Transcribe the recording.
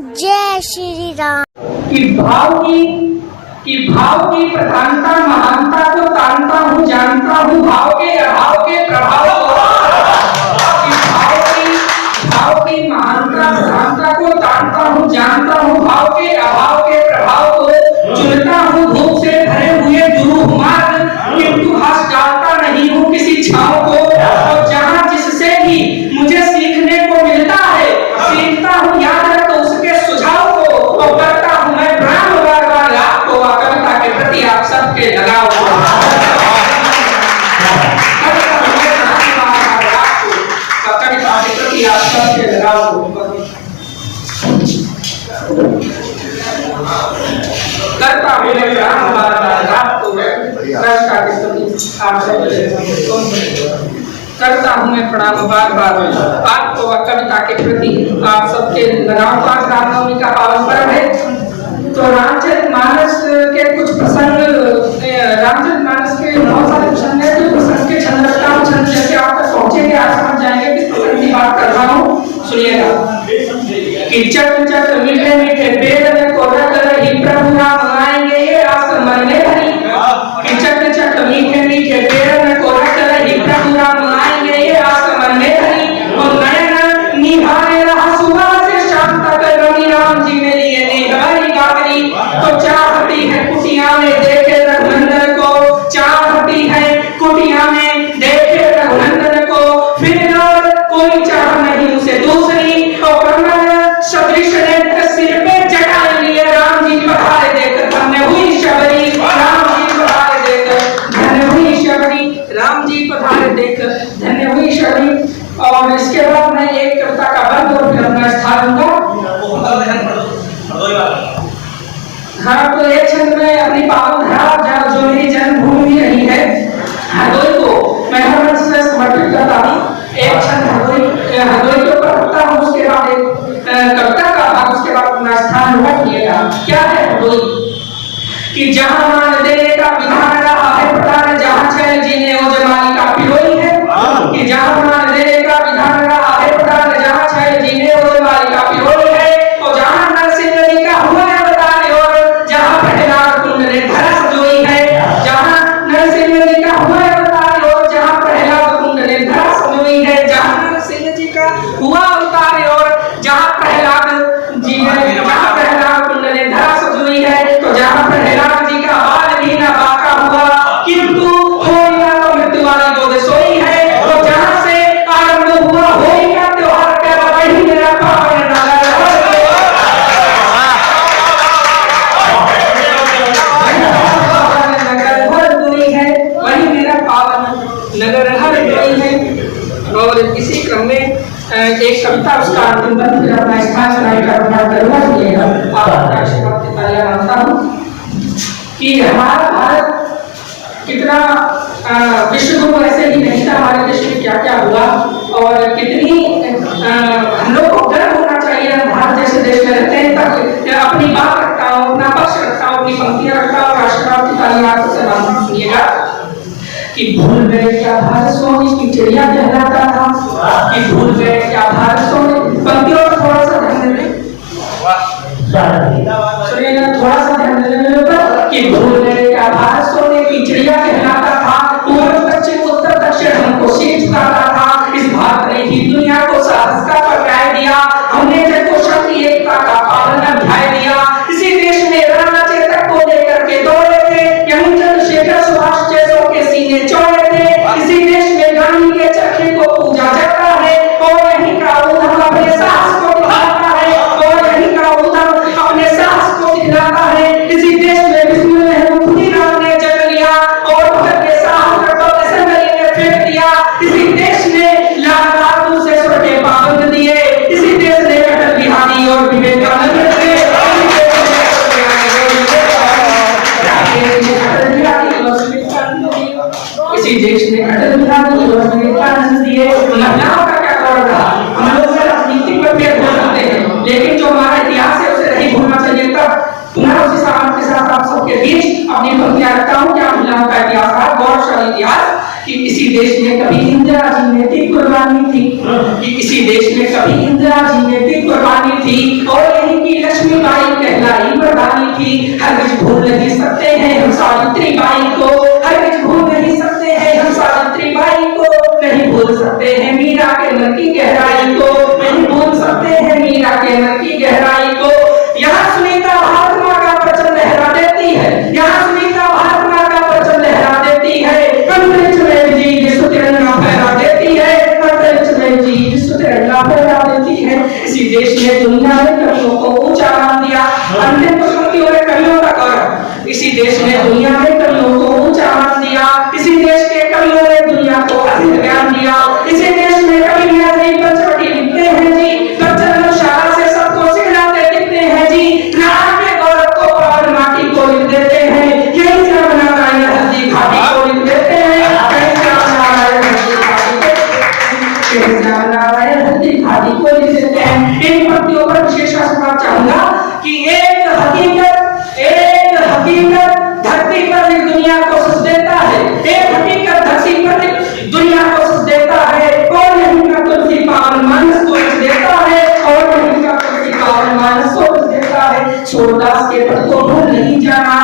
जय श्री राम। कि भाव की प्रधानता महानता को तानता हूँ, जानता हूँ भाव के अभाव के प्रभाव को। भाव की महानता प्रधानता को तानता हूँ, जानता हूँ भाव के अभाव के प्रभाव को। चुनता हूँ धूप से भरे हुए दुरूह मार्ग, किंतु हंस डालता नहीं हूँ किसी छाव को। और जहाँ जिससे भी मुझे सीखने को मिलता है, सीखता हूँ याद रखो उसके सुझाव को। और करता हूँ मैं प्रणाम बार बार आपको, कविता के प्रति आप सबके लगाव को। कविता के प्रति आप सबके लगाव को करता हूँ मैं प्रणाम बार बार आपको, कविता के प्रति आप सबके करता हूँ मैं प्रणाम बार बार आपको, कविता के प्रति आप सबके लगाव। आज रामनवमी का पावन पर्व है, तो रामचरितमानस के कुछ प्रसंग, रामचरितमानस के बहुत सारे प्रसंग हैं, तो प्रसंग के छंद रखता हूँ। छंद जैसे आप तक पहुंचेंगे आप समझ जाएंगे किस प्रसंग की बात कर रहा हूँ। सुनिएगा कि चट चट मीठे मीठे पेड़ में कोरक रही प्रभु राम आएंगे ये आस मन में भरी। कि चट चट मीठे मीठे पेड़ में कोरक रही प्रभु राम आएंगे ये आस मन में भरी। और नयन निहारे रहा सुबह से शाम तक रवि राम जी ने लिए निहारी गागरी। तो चाहती है कुटिया में देखे रघुनंदन को, चाहती है कुटिया में देखे रघुनंदन को। फिर कोई चाह नहीं उसे दूसरी, और कमल सदृश ने सिर पे जटा लिए राम जी पधारे देख धन्य हुई शबरी। राम जी पधारे देख धन्य हुई शबरी, राम जी पधारे देख धन्य हुई शबरी। और इसके बाद मैं एक कविता का बंद और फिर अपना स्थान दूंगा। हाँ, तो एक छंद में अपनी पावन धरा जो मेरी जन्मभूमि भी रही है हरदोई को मैं हर मंच से समर्पित करता हूँ। एक छंद हरदोई के ऊपर रखता हूँ, उसके बाद एक कविता का भाग, उसके बाद अपना स्थान रख लिएगा। क्या है हरदोई? कि जहाँ मान देने का विधान रहा है प्रधान, जहाँ चैन जीने वो जमाली का पिरोई है। कि जहाँ मान देने का विधान रहा है प्रधान, जहाँ चैन जीने वो जमाली का पिरोई है। और जहाँ नरसिंह जी का हुआ है बताने, और जहाँ प्रहलाद कुंड ने धरा सजोई है। जहाँ नरसिंह जी का हुआ है बताने, और जहाँ प्रहलाद कुंड ने धरा सजोई है। जहाँ नरसिंह जी का हुआ उतारे, और जहाँ प्रहलाद जी ने, जहाँ प्रहलाद कुंड ने धरा सजोई है। तो जहाँ प्रहलाद जी का बाल भी न बाका हुआ, किंतु होई ना तो मृत्यु वाली गोद सोई है। और जहाँ से आरंभ हुआ होई का त्योहार का, वही मेरा पावन नगर हर कोई है, वही मेरा पावन नगर हर कोई है। और इसी क्रम में एक कविता उसका अंतिम बंद फिर अपना स्थान सुनाई का प्रभाव करूँगा। सुनिएगा, आप अपना आशीर्वाद के तालियां मांगता हूँ कि हमारा भारत कितना विश्व गुरु ऐसे ही नहीं था, हमारे देश में क्या क्या हुआ और कितनी हम लोग को गर्व होना चाहिए। हम भारत जैसे देश में रहते हैं, तब अपनी बात रखता हूँ, अपना पक्ष रखता हूँ, अपनी पंक्तियां रखता हूँ, आशीर्वाद की तालियां आपको से मांगता हूँ। सुनिएगा कि भूल गए क्या भारत सोने की चिड़िया कहलाता था। कि भूल गए क्या भारत सोने, पंक्तियों पर थोड़ा सा ध्यान दें, सुनिएगा थोड़ा सा ध्यान देने मेरे ऊपर। कि भूल गए क्या भारत सोने की चिड़िया कहलाता था। पूर्व पश्चिम उत्तर दक्षिण हमको शीश झुकाता था। इस भारत ने ही दुनिया को साहस का पर्याय दिया। हमने जग को शक्ति एकता का पावन अध्याय दिया। इसी देश में राणा चेतक को लेकर के दौड़े थे, यहीं चंद्रशेखर सुभाष जैसों के सीने चौड़े थे। इसी देश में गांधी के चरखे को पूजा जाता है, और यहीं का उधम अपने साहस को दिखाता है, और यहीं का उधम अपने साहस को दिखाता है। इसी देश में विष्णु ने खुदीराम ने जन्म लिया, और भगत के साहस को असेंबली ने फेंक दिया। इसी देश ने लाल बहादुर से छोटे पाबंद दिए। इसी देश ने अटल बिहारी और विवेकानंद ने इसी देश में अटल बिहारी और विवेकानंद दिए। महिलाओं का क्या दौर रहा, हम लोग राजनीति पर भी बोल सकते हैं, लेकिन जो हमारा इतिहास है उसे नहीं भूलना चाहिए। तब पुनः उसी सामान के साथ आप सबके बीच अपनी पंक्तियां रखता हूँ। क्या महिलाओं का इतिहास है, गौरवशाली इतिहास। कि इसी देश में कभी इंदिरा जी ने दी कुर्बानी थी, कि इसी देश में कभी इंदिरा जी ने दी कुर्बानी थी, और यही की रानी थी, हरगिज भूल नहीं सकते हैं हम सावित्री बाई को, हरगिज भूल नहीं सकते हैं हम सावित्री बाई को, नहीं भूल सकते हैं मीरा के मन की गहराई को, नहीं भूल सकते हैं मीरा के मन की गहराई को। यहाँ सुनीता भारत माँ का परचम लहरा देती है, यहाँ सुनीता भारत माँ का परचम लहरा देती है, अंतरिक्ष में जी विश्व तिरंगा फहरा देती है, अंतरिक्ष में जी विश्व तिरंगा फहरा देती है। इसी देश ने दुनिया में कवियों को ऊंचा मान दिया, अंतिम पंक्तियों में कवियों का गौरव। इसी देश ने दुनिया में कवियों को ऊंचा मान दिया, इसी देश के कवियों ने दुनिया को अधिक ज्ञान दिया, इसी देश में कवि नहीं पंचवटी लिखते हैं जी, बच्चन शाला से सबको सिखलाते दिखते हैं जी, नाम के गौरव को पवन माटी को लिख देते हैं, यही से नारायण हल्दी घाटी को लिख देते हैं, यही से नारायण हल्दी घाटी को, यही से नारायण हल्दी घाटी को लिख देते हैं। इन पंक्तियों पर विशेष कहना चाहूंगा कि एक हकीकत धरती पर एक दुनिया को सच देता है, एक हकीकत धरती पर एक दुनिया को सच देता है, और यही का तुलसी पावन मानस को सच देता है, और यही का तुलसी पावन मानस को सच देता है। सूरदास के पद को भूल नहीं जाना,